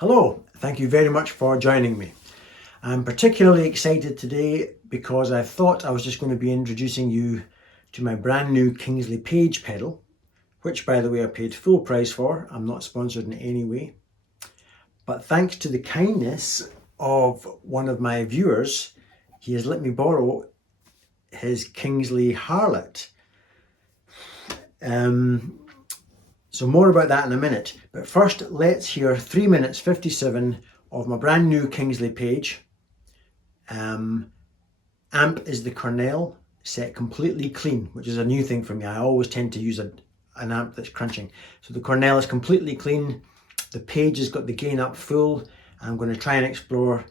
Hello, thank you very much for joining me. I'm particularly excited today because I thought I was just going to be introducing you to my brand new Kingsley Page pedal, which by the way I paid full price for. I'm not sponsored in any way. But thanks to the kindness of one of my viewers, he has let me borrow his Kingsley Harlot. So more about that in a minute, but first let's hear 3 minutes 57 of my brand new Kingsley Page. Amp is the Cornell, set completely clean, which is a new thing for me. I always tend to use an amp that's crunching. So the Cornell is completely clean. The Page has got the gain up full. I'm going to try and explore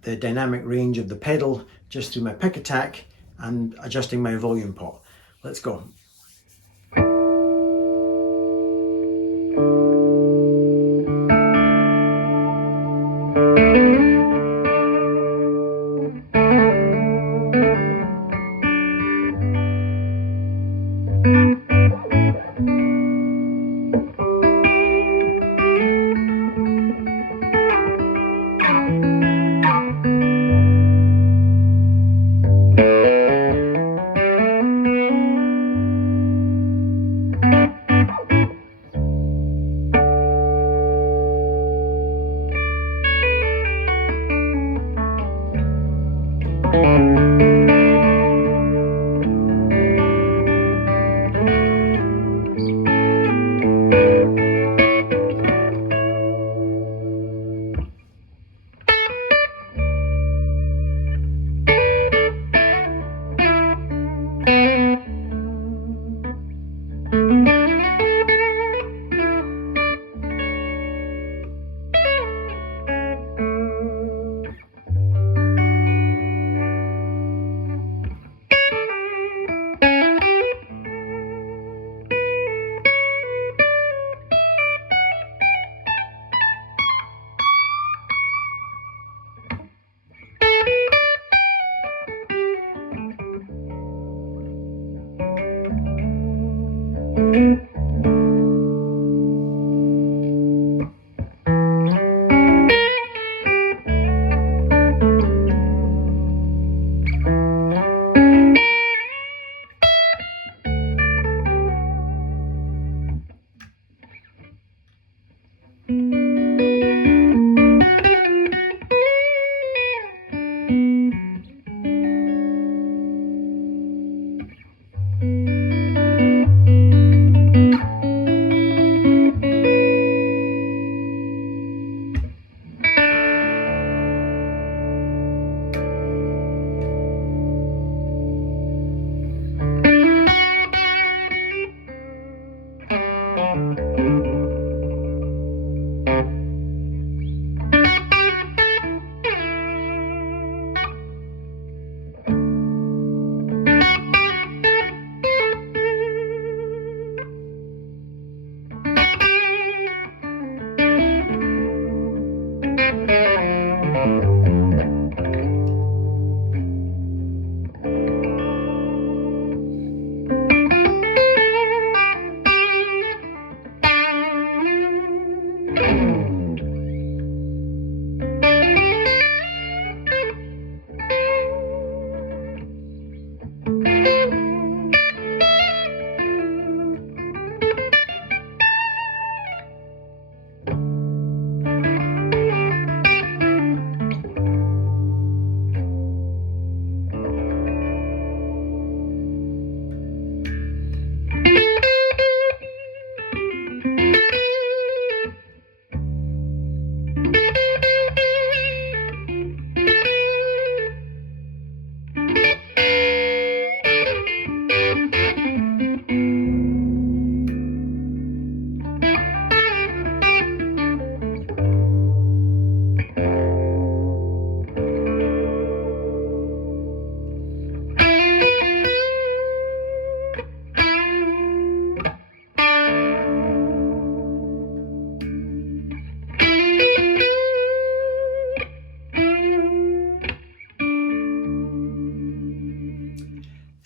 the dynamic range of the pedal just through my pick attack and adjusting my volume pot. Let's go.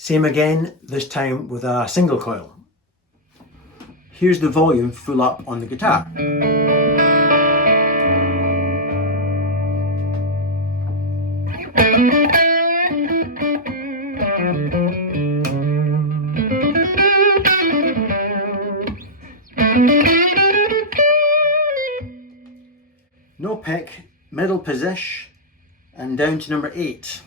Same again, this time with a single coil. Here's the volume full up on the guitar. No pick, middle position, and down to number 8.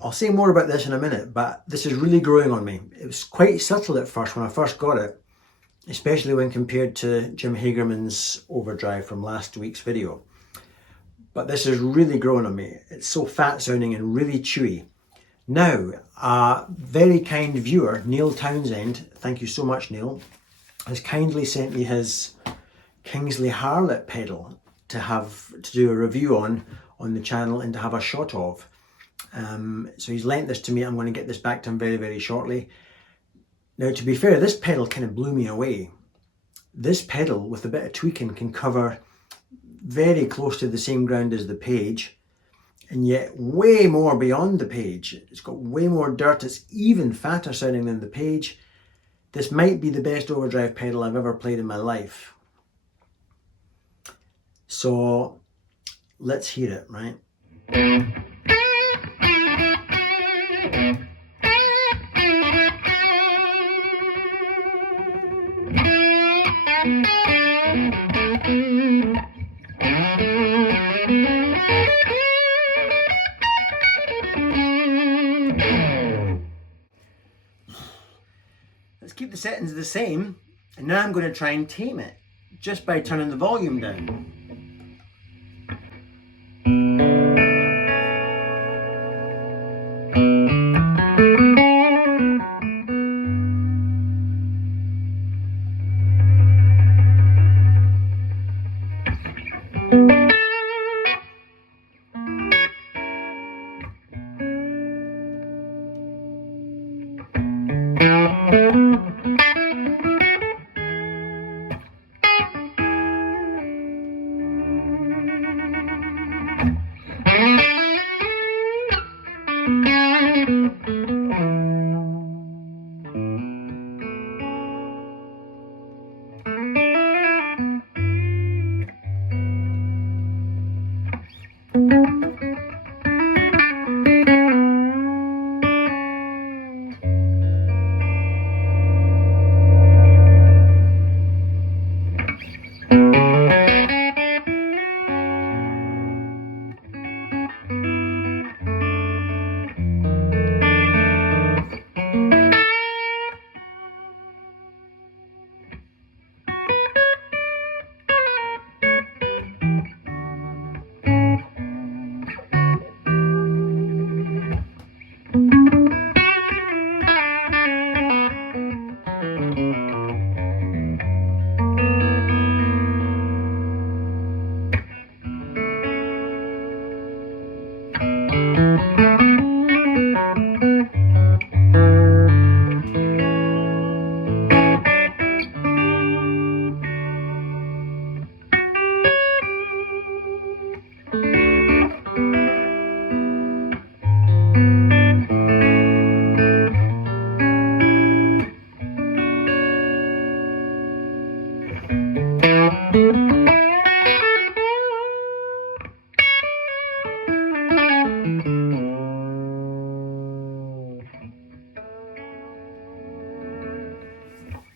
I'll say more about this in a minute, but this is really growing on me. It was quite subtle at first when I first got it, especially when compared to Jim Hagerman's overdrive from last week's video. But this is really growing on me. It's so fat sounding and really chewy. Now, a very kind viewer, Neil Townsend, thank you so much Neil, has kindly sent me his Kingsley Harlot pedal to do a review on the channel and to have a shot of. So he's lent this to me. I'm going to get this back to him very, very shortly. Now, to be fair, this pedal kind of blew me away. This pedal, with a bit of tweaking, can cover very close to the same ground as the Page, and yet way more beyond the Page. It's got way more dirt. It's even fatter sounding than the Page. This might be the best overdrive pedal I've ever played in my life. So let's hear it, right? Let's keep the settings the same, and now I'm going to try and tame it just by turning the volume down.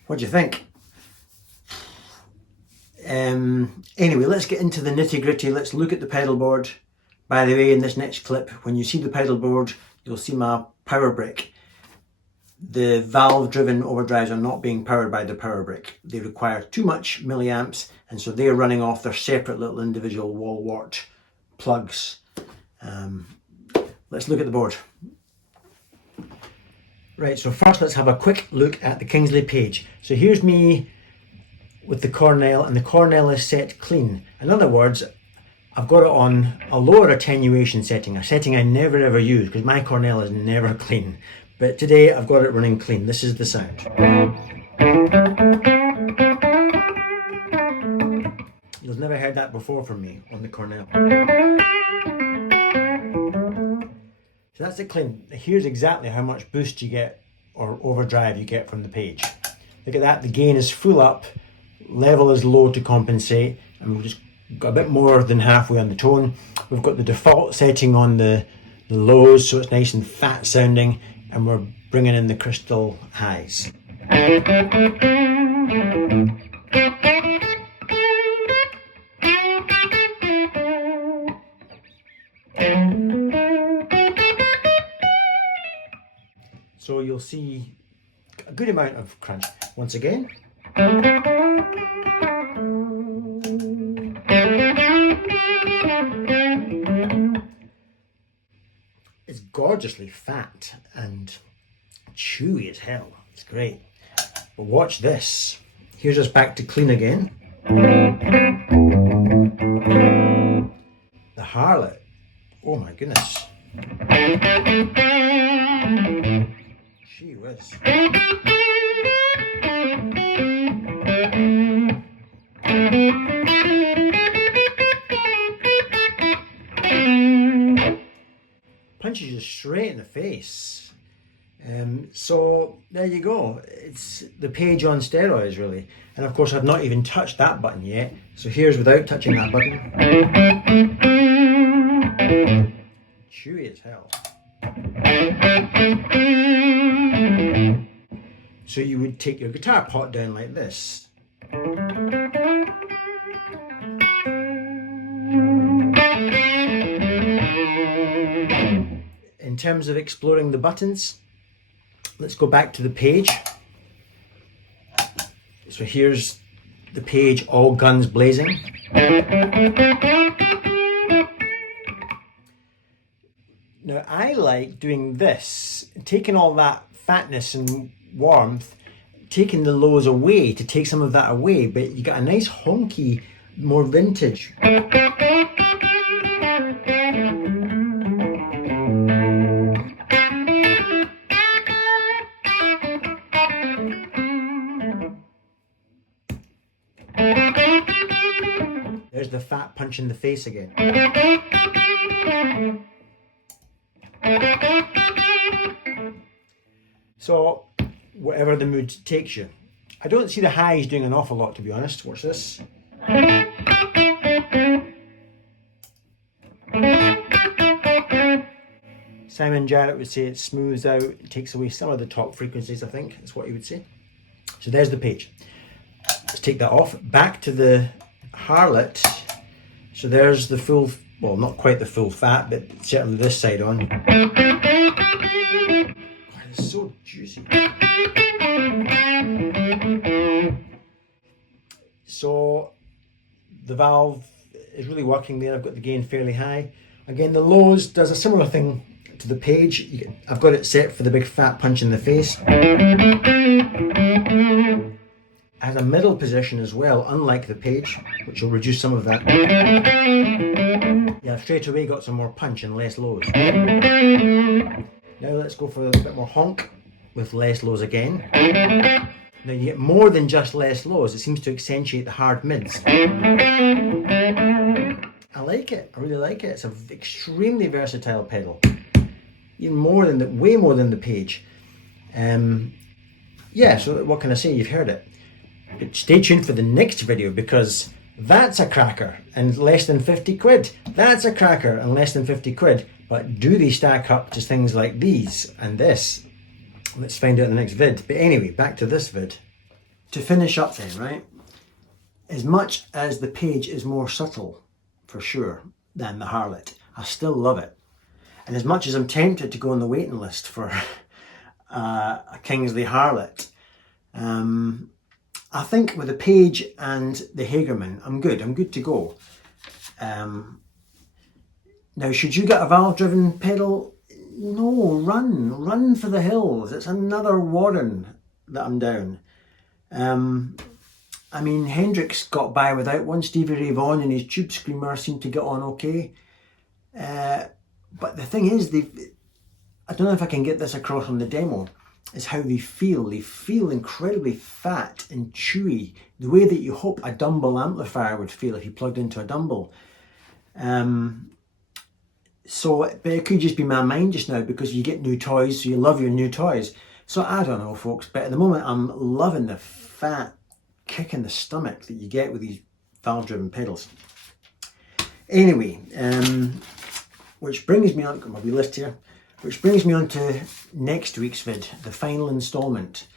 What do you think? Anyway, let's get into the nitty gritty. Let's look at the pedal board. By the way, in this next clip, when you see the pedal board, you'll see my power brick. The valve driven overdrives are not being powered by the power brick. They require too much milliamps, and so they're running off their separate little individual wall wart plugs. Let's look at the board. Right, so first let's have a quick look at the Kingsley Page. So here's me with the Cornell, and the Cornell is set clean. In other words, I've got it on a lower attenuation setting, a setting I never ever use because my Cornell is never clean. But today I've got it running clean. This is the sound. You've never heard that before from me on the Cornell. So that's it clean. Here's exactly how much boost you get or overdrive you get from the Page. Look at that, the gain is full up, level is low to compensate, and we've just got a bit more than halfway on the tone. We've got the default setting on the lows, so it's nice and fat sounding, and we're bringing in the crystal highs. So you'll see a good amount of crunch. Once again. It's gorgeously fat and chewy as hell. It's great. But watch this. Here's us back to clean again. The Harlot. Oh my goodness. Gee whiz. Punches you straight in the face. So there you go. It's the Page on steroids, really. And of course I've not even touched that button yet. So here's without touching that button. Chewy as hell. So you would take your guitar pot down like this. In terms of exploring the buttons, let's go back to the Page. So here's the Page, all guns blazing. Now I like doing this, taking all that fatness and warmth, taking the lows away to take some of that away, but you got a nice honky, more vintage. There's the fat punch in the face again. So, whatever the mood takes you. I don't see the highs doing an awful lot, to be honest. Watch this. Simon Jarrett would say it smooths out, it takes away some of the top frequencies, I think. That's what he would say. So there's the Page. Let's take that off. Back to the Harlot. So there's the full, well, not quite the full fat, but certainly this side on. God, it's so juicy. So the valve is really working there. I've got the gain fairly high. Again, the lows does a similar thing to the Page. I've got it set for the big fat punch in the face. Has a middle position as well, unlike the Page, which will reduce some of that. Yeah, straight away got some more punch and less lows. Now let's go for a bit more honk with less lows again. Now you get more than just less lows, it seems to accentuate the hard mids. I like it, I really like it. It's an extremely versatile pedal. Even more than the, way more than the Page. Yeah, so what can I say? You've heard it. But stay tuned for the next video because that's a cracker and less than 50 quid. That's a cracker and less than 50 quid. But do they stack up to things like these and this? Let's find out in the next vid. But anyway, back to this vid. to finish up then, right? As much as the Page is more subtle, for sure, than the Harlot, I still love it. And as much as I'm tempted to go on the waiting list for a Kingsley Harlot, I think with the Page and the Hagerman, I'm good to go. Now, should you get a valve-driven pedal? No, run for the hills. It's another Warren that I'm down. I mean, Hendrix got by without one. Stevie Ray Vaughan and his Tube Screamer seemed to get on okay. But the thing is, I don't know if I can get this across on the demo, is how they feel. They feel incredibly fat and chewy, the way that you hope a Dumble amplifier would feel if you plugged into a Dumble. But it could just be my mind just now, because you get new toys, so you love your new toys. So I don't know, folks, but at the moment I'm loving the fat kick in the stomach that you get with these valve-driven pedals. Anyway, which brings me on, got my wee list here, which brings me on to next week's vid, the final installment.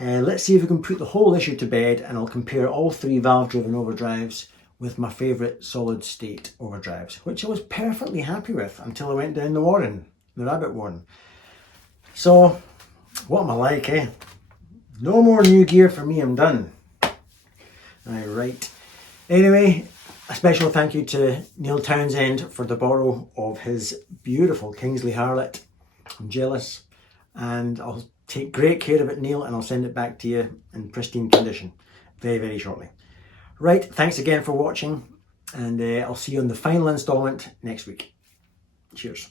Let's see if we can put the whole issue to bed, and I'll compare all three valve-driven overdrives with my favourite solid state overdrives, which I was perfectly happy with until I went down the Warren, the Rabbit Warren. So, what am I like, eh? No more new gear for me, I'm done. Right. Anyway, a special thank you to Neil Townsend for the borrow of his beautiful Kingsley Harlot. I'm jealous, and I'll take great care of it, Neil, and I'll send it back to you in pristine condition very, very shortly. Right, thanks again for watching, and I'll see you on the final installment next week. Cheers.